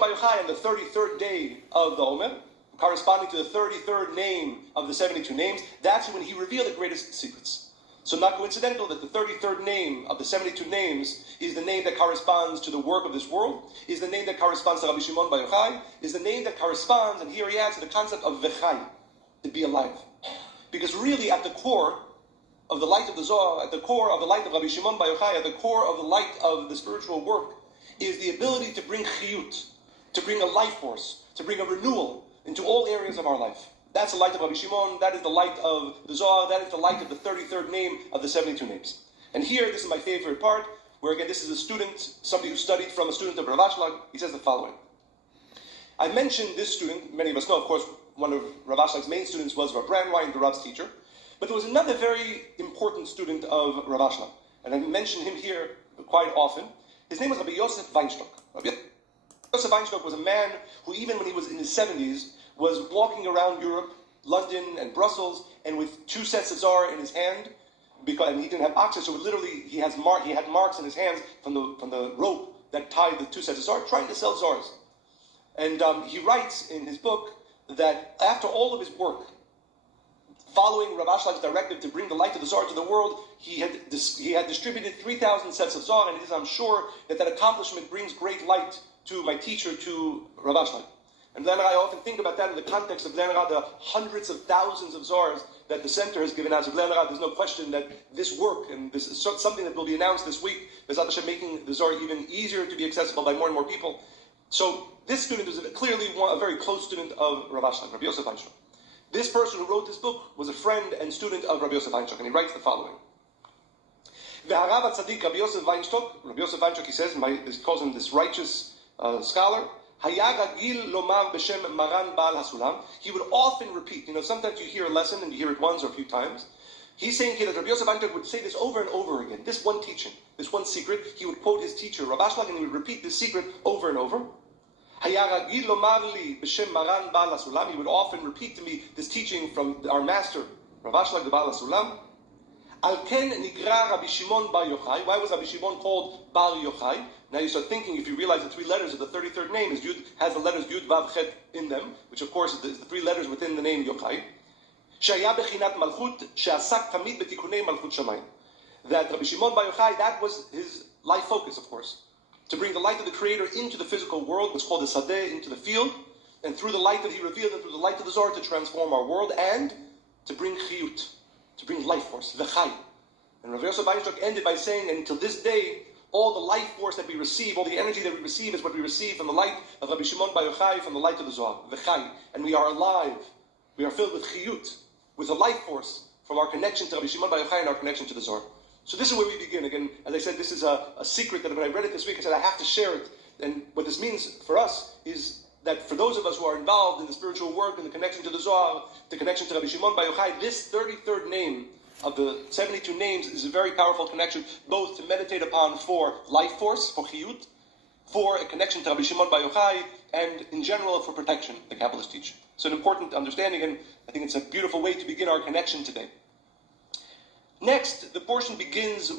Yochai on the 33rd day of the Omer, corresponding to the 33rd name of the 72 names, that's when he revealed the greatest secrets. So not coincidental that the 33rd name of the 72 names is the name that corresponds to the work of this world, is the name that corresponds to Rabbi Shimon Bar Yochai, is the name that corresponds, and here he adds, to the concept of vechai, to be alive. Because really at the core of the light of the Zohar, at the core of the light of Rabbi Shimon Bar Yochai, at the core of the light of the spiritual work, is the ability to bring chiyut, to bring a life force, to bring a renewal into all areas of our life. That's the light of Rabbi Shimon, that is the light of the Zohar, that is the light of the 33rd name of the 72 names. And here, this is my favorite part, where again, this is a student, somebody who studied from a student of Rav Ashlag. He says the following. I mentioned this student, many of us know, of course, one of Rav Ashlag's main students was Rav Brandwein, the Rav's teacher. But there was another very important student of Rav Ashlag, and I mention him here quite often. His name was Rabbi Yosef Weinstock. Rabbi Yosef Weinstock was a man who, even when he was in his 70s, was walking around Europe, London and Brussels, and with two sets of zar in his hand, and he didn't have oxen, so literally he had marks in his hands from the rope that tied the two sets of zar, trying to sell zars. And he writes in his book that after all of his work, following Rav Ashlag's directive to bring the light of the Zohar to the world, he had distributed 3,000 sets of Zohar, and I'm sure that accomplishment brings great light to my teacher, to Rav Ashlag. And then I often think about that in the context of the hundreds of thousands of Zohars that the center has given out. There's no question that this work, and this is something that will be announced this week, Bezat Hashem, making the Zohar even easier to be accessible by more and more people. So this student is clearly a very close student of Rav Ashlag, Rabbi Yosef Weinstock. This person who wrote this book was a friend and student of Rabbi Yosef Weinstock, and he writes the following. V'harav tzaddik Rabbi Yosef Weinstock, he says, he calls him this righteous scholar, Haya ragil lomar b'shem maran ba'al hasulam. He would often repeat, sometimes you hear a lesson and you hear it once or a few times. He's saying here that Rabbi Yosef Weinstock would say this over and over again, this one teaching, this one secret. He would quote his teacher, Rav Ashlag, and he would repeat this secret over and over. He would often repeat to me this teaching from our master, Rav Ashlag, the Baal HaSulam. Al ken nigra Rabbi Shimon Bar Yochai. Why was Rabbi Shimon called Bar Yochai? Now you start thinking, if you realize the three letters of the 33rd name has the letters Yud, Vav, Chet in them, which of course is the three letters within the name Yochai. Shaya bechinat malchut, she'asak tamid betikunei malchut shamayim. That Rabbi Shimon Bar Yochai, that was his life focus, of course. To bring the light of the Creator into the physical world, what's called the Sadeh, into the field, and through the light that he revealed, and through the light of the Zohar, to transform our world, and to bring chiyut, to bring life force, v'chai. And Rav Yosef Weinstock ended by saying, and until this day, all the life force that we receive, all the energy that we receive, is what we receive from the light of Rabbi Shimon Bar Yochai, from the light of the Zohar, v'chai. And we are alive, we are filled with chiyut, with a life force from our connection to Rabbi Shimon Bar Yochai and our connection to the Zohar. So this is where we begin. Again, as I said, this is a secret that when I read it this week, I said I have to share it. And what this means for us is that for those of us who are involved in the spiritual work and the connection to the Zohar, the connection to Rabbi Shimon Bar Yochai, this 33rd name of the 72 names is a very powerful connection, both to meditate upon for life force, for chiyut, for a connection to Rabbi Shimon Bar Yochai, and in general for protection, the Kabbalists teach. So an important understanding, and I think it's a beautiful way to begin our connection today. Next, the portion begins